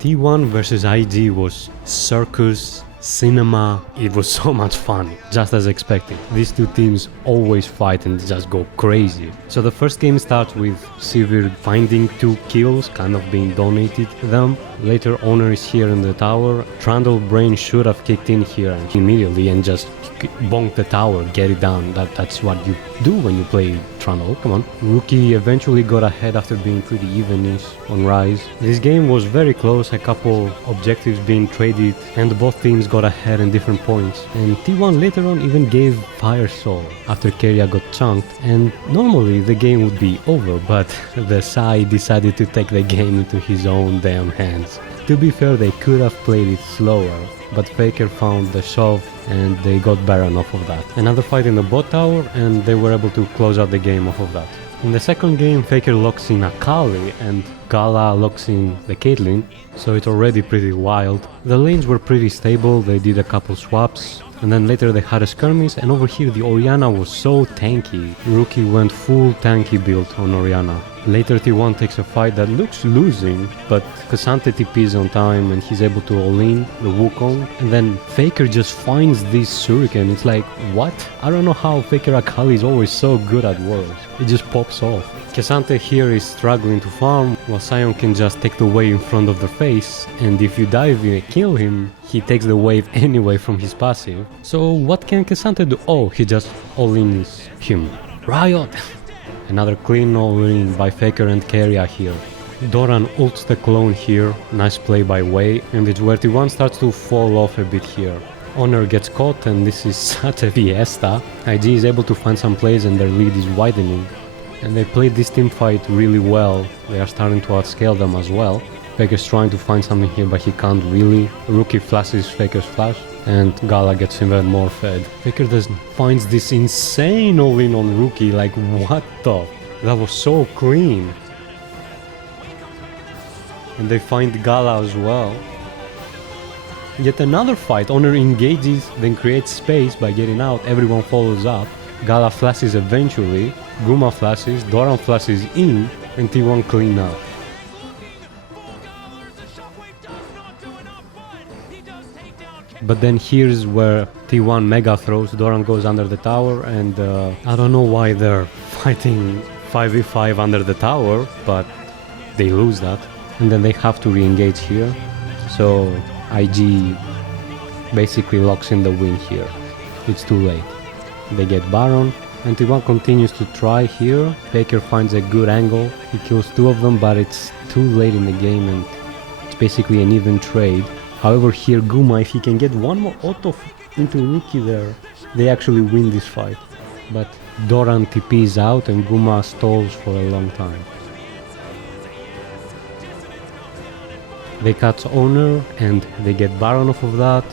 T1 versus IG was circus, cinema, it was so much fun, just as expected. These two teams always fight and just go crazy. So the first game starts with Sivir finding 2 kills, kind of being donated to them. Later Honor is here in the tower. Trundle Brain should have kicked in here immediately and just bonk the tower, get it down. That's what you do when you play Trundle, come on. Rookie eventually got ahead after being pretty even-ish on Rise. This game was very close, a couple objectives being traded and both teams got ahead in different points. And T1 later on even gave Fire Soul after Keria got chunked, and normally the game would be over, but the Sai decided to take the game into his own damn hands. To be fair, they could have played it slower, but Faker found the shove and they got Baron off of that. Another fight in the bot tower and they were able to close out the game off of that. In the second game, Faker locks in Akali and Gala locks in the Caitlyn, so it's already pretty wild. The lanes were pretty stable, they did a couple swaps, and then later they had a skirmish, and over here the Orianna was so tanky. Rookie went full tanky build on Orianna. Later T1 takes a fight that looks losing, but Cassante TPs on time and he's able to all-in the Wukong, and then Faker just finds this Shuriken. It's like, what? I don't know how Faker Akali is always so good at Worlds. It just pops off. Cassante here is struggling to farm, while Sion can just take the wave in front of the face, and if you dive in and kill him, he takes the wave anyway from his passive. So what can Cassante do? Oh, he just all-ins him. Riot! Another clean all-in by Faker and Keria here. Doran ults the clone here, nice play by Wei, and it's where T1 starts to fall off a bit here. Honor gets caught and this is such a fiesta. IG is able to find some plays and their lead is widening. And they played this team fight really well, they are starting to outscale them as well. Faker's trying to find something here but he can't really. Rookie flashes Faker's flash and Gala gets even more fed. Faker finds this insane all-in on Rookie, like what the? That was so clean. And they find Gala as well. Yet another fight, Honor engages, then creates space by getting out, everyone follows up. Gala flashes eventually, Guma flashes, Doran flashes in, and T1 clean up. But then here's where T1 mega throws, Doran goes under the tower, and I don't know why they're fighting 5v5 under the tower, but they lose that. And then they have to re-engage here, so IG basically locks in the win here. It's too late. They get Baron, and T1 continues to try here. Faker finds a good angle, he kills 2 of them, but it's too late in the game and it's basically an even trade. However, here Guma, if he can get one more auto into Rookie there, they actually win this fight. But Doran TPs out and Guma stalls for a long time. They cut Honor and they get Baron off of that,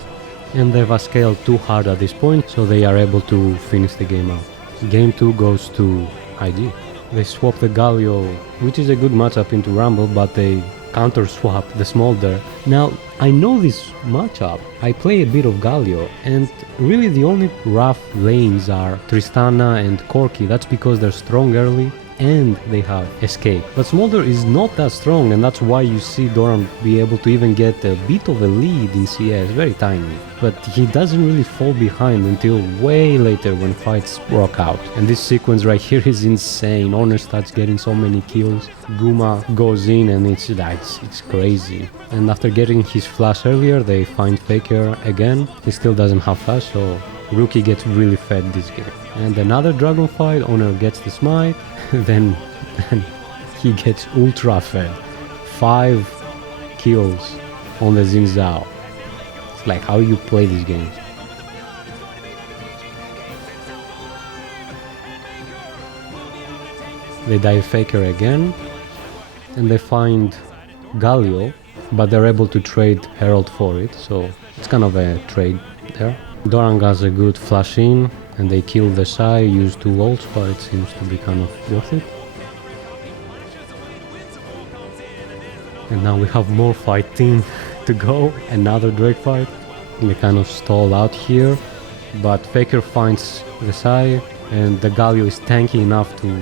and they've scaled too hard at this point, so they are able to finish the game out. Game 2 goes to IG. They swap the Galio, which is a good matchup, into Rumble, but they counter swap the Smolder. Now, I know this matchup, I play a bit of Galio, and really the only rough lanes are Tristana and Corki. That's because they're strong early and they have escape. But Smolder is not that strong, and that's why you see Doran be able to even get a bit of a lead in CS, very tiny. But he doesn't really fall behind until way later when fights broke out. And this sequence right here is insane. Honor starts getting so many kills, Guma goes in and it's crazy. And after getting his flash earlier, they find Faker again. He still doesn't have flash, so Rookie gets really fed this game. And another dragon fight, Honor gets the smite, then he gets ultra fed. 5 kills on the Xin Zhao. It's like how you play these games. They dive Faker again, and they find Galio, but they're able to trade Herald for it, so it's kind of a trade there. Doran has a good flash in, and they kill the Sai, use 2 ults, but it seems to be kind of worth it. And now we have more fighting to go, another Drake fight. We kind of stall out here, but Faker finds the Sai, and the Galio is tanky enough to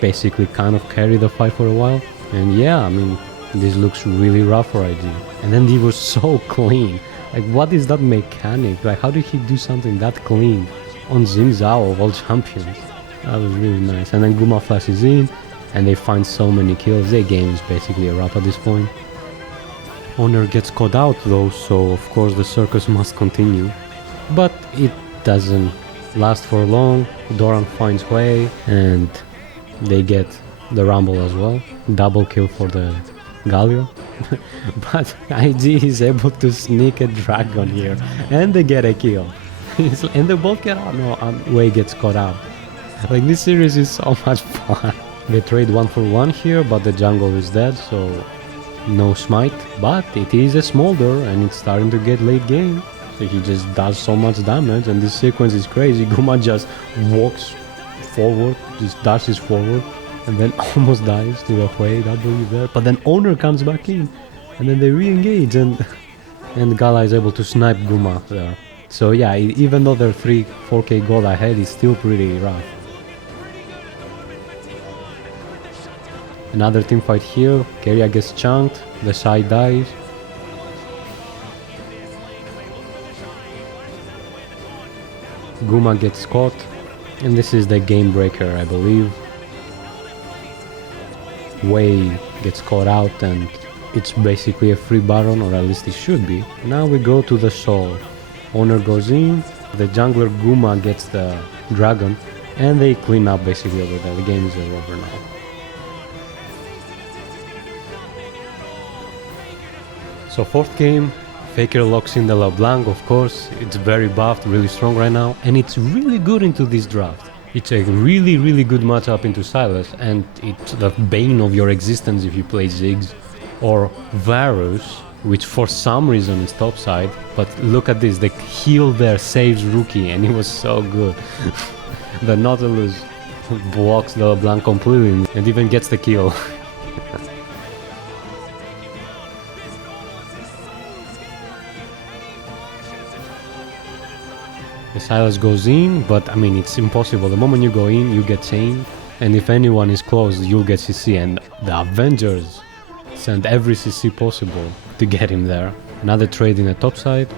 basically kind of carry the fight for a while. And yeah, I mean, This looks really rough for IG. And then he was so clean. Like, what is that mechanic? Like, how did he do something that clean on Xin Zhao of all champions? That was really nice. And then Guma flashes in, and they find so many kills. Their game is basically a wrap at this point. Honor gets caught out though, so of course the circus must continue. But it doesn't last for long. Doran finds Hui, and they get the Rumble as well. Double kill for the Galio. But IG is able to sneak a dragon here, and they get a kill. And they both get out. No, Wei gets caught out. Like, this series is so much fun. They trade 1-for-1 here, but the jungle is dead, so no smite. But it is a smolder, and it's starting to get late game. So he just does so much damage, and this sequence is crazy. Guma just walks forward, just dashes forward, and then almost dies to a Hui W there. But then Honor comes back in, and then they re-engage, and Gala is able to snipe Guma there. So yeah, even though they're 4k gold ahead, it's still pretty rough. Another team fight here. Keria gets chunked, the Sai dies. Guma gets caught, and this is the game breaker, I believe. Wei gets caught out, and it's basically a free Baron, or at least it should be. Now we go to the Soul. Honor goes in, the jungler Guma gets the dragon, and they clean up basically over there. The game is over now. So fourth game, Faker locks in the LeBlanc, of course. It's very buffed, really strong right now, and it's really good into this draft. It's a really good matchup into Sylas, and it's the bane of your existence if you play Ziggs or Varus, which for some reason is topside. But look at this, the heal there saves Rookie, and it was so good. The Nautilus blocks the LeBlanc completely and even gets the kill. The Sylas goes in, but I mean, it's impossible. The moment you go in, you get chained, and if anyone is close, you'll get CC, and the Avengers send every CC possible to get him there. Another trade in the top side.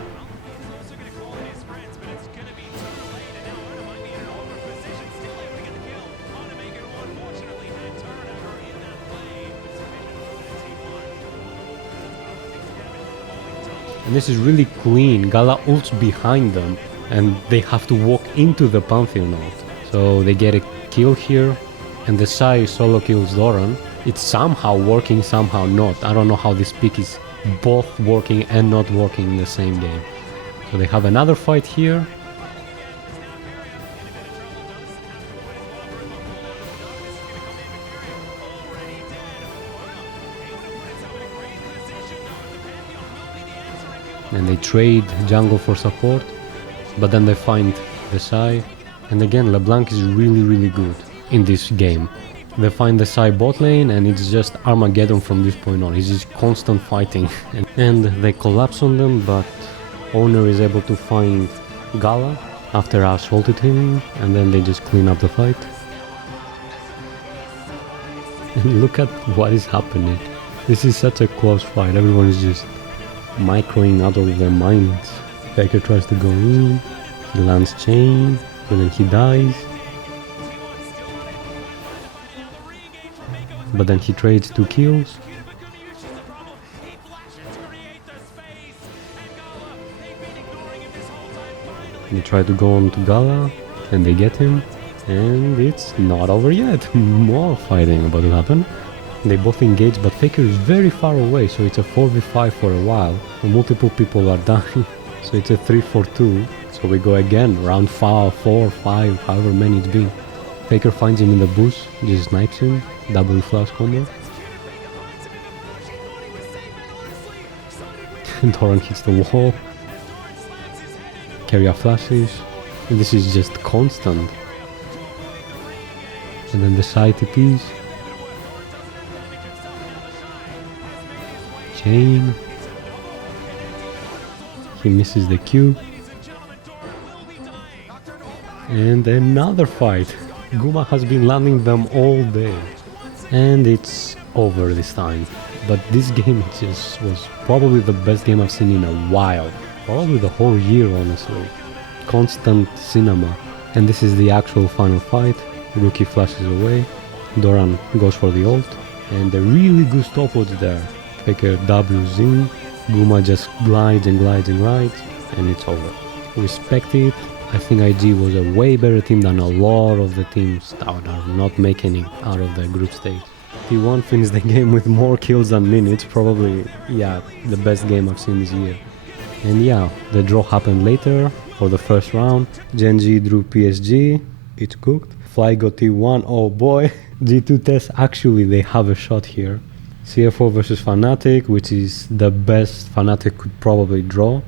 And this is really clean. Gala ults behind them, and they have to walk into the Pantheon ult. So they get a kill here, and the Sai solo kills Doran. It's somehow working, somehow not. I don't know how this pick is both working and not working in the same game. So they have another fight here. And they trade jungle for support. But then they find the Sai, and again LeBlanc is really good in this game. They find the Sai bot lane, and it's just Armageddon from this point on. It's just constant fighting. And they collapse on them, but Honor is able to find Gala after Ash ulted him, and then they just clean up the fight. And look at what is happening. This is such a close fight. Everyone is just microing out of their minds. Faker tries to go in, he lands chain, but then he dies. But then he trades 2 kills. They try to go on to Gala, and they get him. And it's not over yet. More fighting about to happen. They both engage, but Faker is very far away, so it's a 4v5 for a while. Multiple people are dying. So it's a 3-4-2, so we go again, round 4, 5, however many it's been. Faker finds him in the bush, just snipes him, double flash combo. Doran hits the wall. Keria flashes, and this is just constant. And then the side TPs. Chain. He misses the Q. And another fight. Guma has been landing them all day. And it's over this time. but this game just was probably the best game I've seen in a while. Probably the whole year, honestly. Constant cinema. And this is the actual final fight. Rookie flashes away. Doran goes for the ult. And a really good stopwatch there. Faker W's in. Guma just glides and glides and glides. And it's over. Respect it. I think IG was a way better team than a lot of the teams that are not making it out of the group stage. T1 finished the game with more kills than minutes. Probably, yeah, the best game I've seen this year. And yeah, the draw happened later for the first round. Genji drew PSG. It's cooked. Fly got T1. Oh boy. G2 test. Actually, they have a shot here. CF4 versus Fnatic, which is the best Fnatic could probably draw.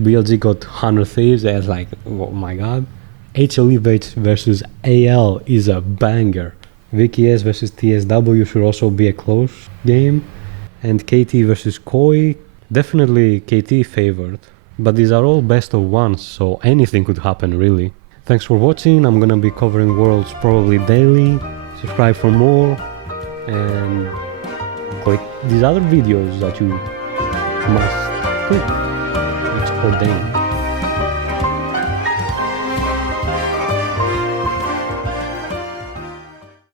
BLG got 100 Thieves. That's like, oh my god. HLE versus AL is a banger. VKS versus TSW should also be a close game. And KT versus Koi. Definitely KT favored. But these are all best of ones, so anything could happen really. Thanks for watching. I'm gonna be covering Worlds probably daily. Subscribe for more. And click these other videos that you must click. It's ordained.